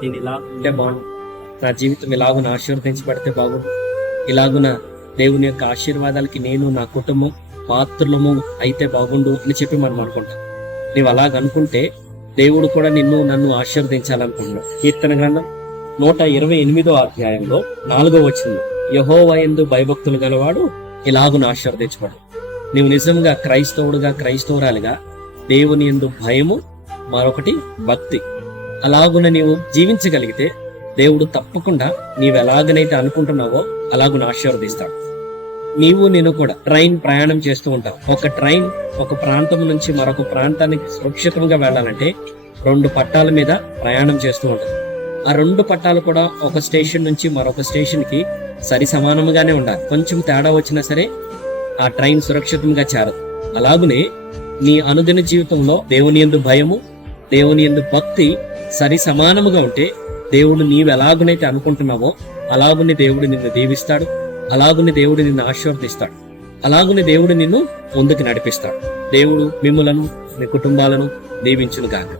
నేను ఇలా ఉంటే బాగుండు, నా జీవితం ఇలాగున ఆశీర్వదించబడితే బాగుండు, ఇలాగున దేవుని యొక్క ఆశీర్వాదాలకి నేను నా కుటుంబం పాత్రలము అయితే బాగుండు అని చెప్పి మనం అనుకుంటాం. నీవు అలాగనుకుంటే దేవుడు కూడా నన్ను ఆశీర్వదించాలనుకుంటున్నావు. కీర్తన గ్రంథం 128వ అధ్యాయంలో 4వ వచనంలో యెహోవా యందు భయభక్తులు గలవాడు ఇలాగున ఆశీర్వదించబడు. నీవు నిజంగా క్రైస్తవురాలిగా దేవుని యందు భయము, మరొకటి భక్తి, అలాగున నీవు జీవించగలిగితే దేవుడు తప్పకుండా నీవు ఎలాగనైతే అనుకుంటున్నావో అలాగున ఆశీర్వదిస్తాడు. నేను కూడా ట్రైన్ ప్రయాణం చేస్తూ ఉంటావు. ఒక ట్రైన్ ఒక ప్రాంతం నుంచి మరొక ప్రాంతానికి సురక్షితంగా వెళ్ళాలంటే 2 పట్టాల మీద ప్రయాణం చేస్తూ ఉంటాం. ఆ 2 పట్టాలు కూడా ఒక స్టేషన్ నుంచి మరొక స్టేషన్ కి సరి సమానముగానే ఉండాలి. కొంచెం తేడా వచ్చినా సరే ఆ ట్రైన్ సురక్షితంగా చేరదు. అలాగునే నీ అనుదిన జీవితంలో దేవుని యందు భయము, దేవుని యందు భక్తి సరి సమానముగా ఉంటే దేవుడు నీవు ఎలాగునైతే అనుకుంటున్నావో అలాగునే దేవుడు నిన్ను దీవిస్తాడు, అలాగునే దేవుడు నిన్ను ఆశీర్వదిస్తాడు, అలాగునే దేవుడు నిన్ను ముందుకు నడిపిస్తాడు. దేవుడు మిమ్ములను మీ కుటుంబాలను దీవించును గాక.